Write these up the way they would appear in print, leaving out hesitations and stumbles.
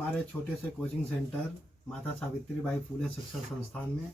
हमारे छोटे से कोचिंग सेंटर माता सावित्रीबाई फुले शिक्षण संस्थान में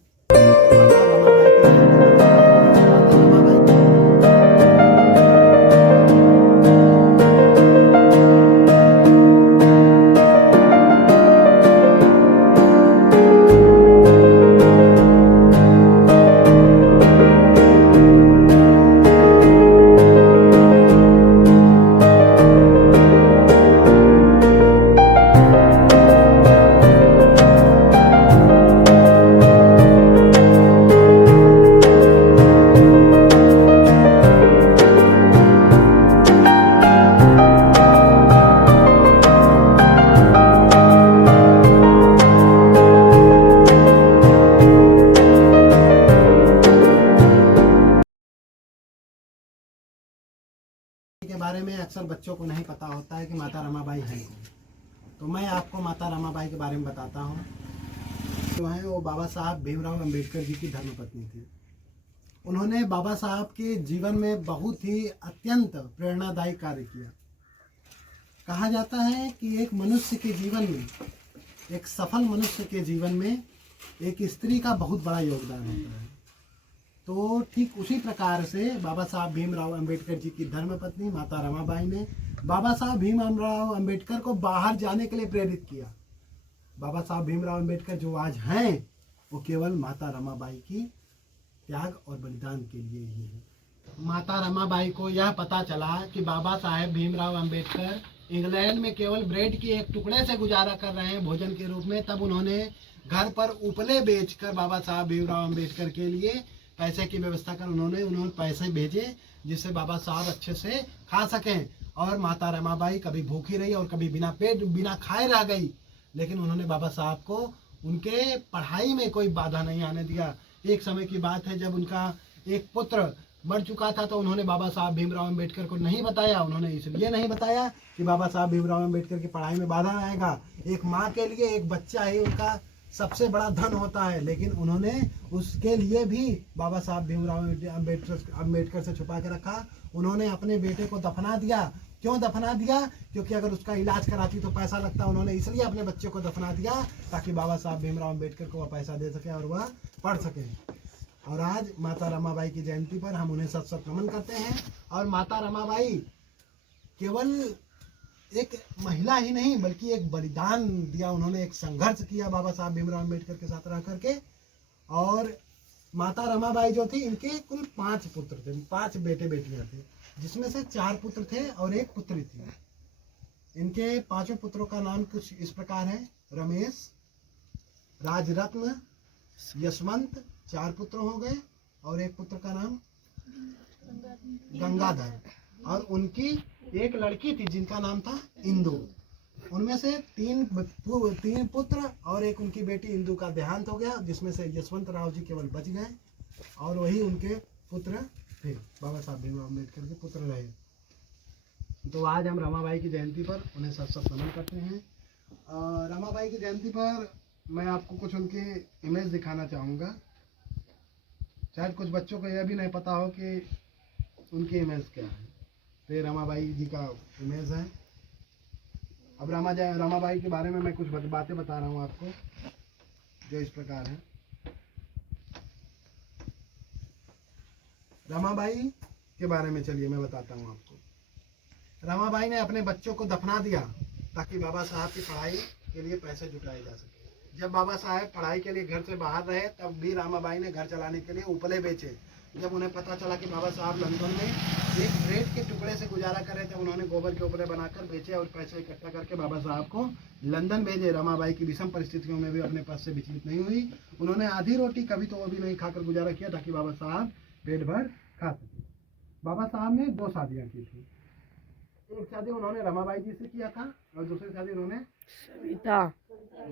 के बारे में अक्सर बच्चों को नहीं पता होता है कि माता रमाबाई है कौन। तो मैं आपको माता रमाबाई के बारे में बताता हूँ। जो है वो बाबा साहब भीमराव अंबेडकर जी की धर्मपत्नी थी। उन्होंने बाबा साहब के जीवन में बहुत ही अत्यंत प्रेरणादायी कार्य किया। कहा जाता है कि एक मनुष्य के जीवन में, एक सफल मनुष्य के जीवन में एक स्त्री का बहुत बड़ा योगदान होता है। तो ठीक उसी प्रकार से बाबा साहब भीमराव अंबेडकर जी की धर्मपत्नी माता रमाबाई ने बाबा साहब भीमराव अंबेडकर को बाहर जाने के लिए प्रेरित किया। बाबा साहब भीमराव अंबेडकर जो आज हैं वो केवल माता रमाबाई की त्याग और बलिदान के लिए ही है। माता रमाबाई को यह पता चला कि बाबा साहब भीमराव अंबेडकर इंग्लैंड में केवल ब्रेड के एक टुकड़े से गुजारा कर रहे हैं भोजन के रूप में। तब उन्होंने घर पर उपले बेचकर बाबा साहब भीमराव अंबेडकर के लिए पैसे की व्यवस्था कर उन्होंने पैसे भेजे जिससे बाबा साहब अच्छे से खा सकें। और माता रमाबाई कभी भूखी रही और कभी बिना खाए रह गई, लेकिन उन्होंने बाबा साहब को उनके पढ़ाई में कोई बाधा नहीं आने दिया। एक समय की बात है जब उनका एक पुत्र मर चुका था तो उन्होंने बाबा साहब भीमराव अंबेडकर को नहीं बताया। उन्होंने इसलिए नहीं बताया कि बाबा साहब भीमराव अंबेडकर की पढ़ाई में बाधा आएगा। एक माँ के लिए एक बच्चा ही उनका सबसे बड़ा धन होता है, लेकिन उन्होंने उसके लिए भी बाबा साहब भीमराव अंबेडकर से छुपा के रखा। उन्होंने अपने बेटे को दफना दिया। क्यों दफना दिया? क्योंकि अगर उसका इलाज कराती तो पैसा लगता। उन्होंने इसलिए अपने बच्चे को दफना दिया ताकि बाबा साहब भीमराव अंबेडकर को वह पैसा दे सके और वह पढ़ सके। और आज माता रमाबाई की जयंती पर हम उन्हें सत नमन करते हैं। और माता रमाबाई केवल एक महिला ही नहीं बल्कि एक बलिदान दिया। उन्होंने एक संघर्ष किया बाबा साहब भीमराव अंबेडकर के साथ रह करके। और माता रमाबाई जो थी इनके कुल 5 पुत्र थे, 5 बेटे बेटियां थे, जिसमें से 4 पुत्र थे और 1 पुत्री थी। इनके 5 पुत्रों का नाम कुछ इस प्रकार है: रमेश, राजरत्न, यशवंत, 4 पुत्र हो गए, और 1 पुत्र का नाम गंगाधर। और उनकी एक लड़की थी जिनका नाम था इंदु। उनमें से 3 पुत्र और 1 उनकी बेटी इंदु का देहांत हो गया, जिसमें से यशवंत राव जी केवल बच गए और वही उनके पुत्र थे, बाबा साहब भीमराव अम्बेडकर के पुत्र रहे। तो आज हम रमाबाई की जयंती पर उन्हें सत नमन करते हैं। रमाबाई की जयंती पर मैं आपको कुछ उनके इमेज दिखाना चाहूँगा। शायद कुछ बच्चों को यह भी नहीं पता हो कि उनकी इमेज क्या है। तो ये रमाबाई जी का इमेज है। अब रमाबाई के बारे में मैं कुछ बातें बता रहा हूँ आपको, जो इस प्रकार है। रमाबाई के बारे में चलिए मैं बताता हूँ आपको। रमाबाई ने अपने बच्चों को दफना दिया ताकि बाबा साहब की पढ़ाई के लिए पैसे जुटाए जा सके। जब बाबा साहब पढ़ाई के लिए घर से बाहर रहे तब भी रमाबाई ने घर चलाने के लिए उपले बेचे। जब उन्हें पता चला कि बाबा साहब लंदन में एक ब्रेड के टुकड़े से गुजारा कर रहे थे, उन्होंने गोबर के उपले बनाकर बेचे और पैसे इकट्ठा करके बाबा साहब को लंदन भेजे। रमाबाई की विषम परिस्थितियों में भी अपने पद से विचलित नहीं हुई। उन्होंने आधी रोटी कभी तो वो भी नहीं खाकर गुजारा किया ताकि बाबा साहब पेट भर खा सके। बाबा साहब ने 2 शादियाँ की थी। एक शादी उन्होंने रमाबाई जी से किया था और दूसरी शादी उन्होंने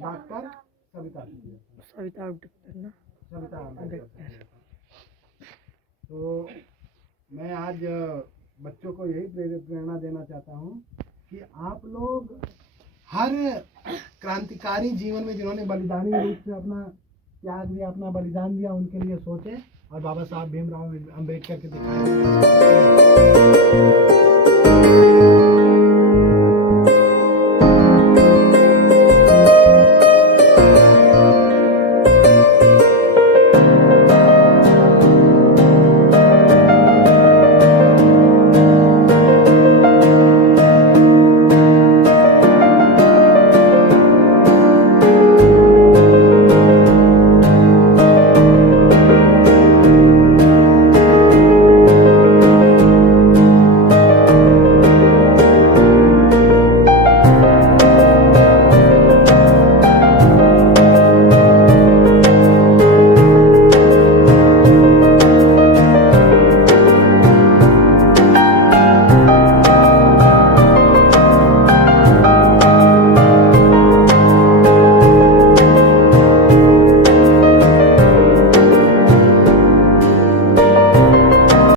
डॉक्टर सविता से किया था। सविता अम्बेडकर। तो मैं आज बच्चों को यही प्रेरणा देना चाहता हूँ कि आप लोग हर क्रांतिकारी जीवन में जिन्होंने बलिदानी रूप से अपना त्याग दिया, अपना बलिदान दिया, उनके लिए सोचें और बाबा साहब भीमराव अम्बेडकर के दिखाए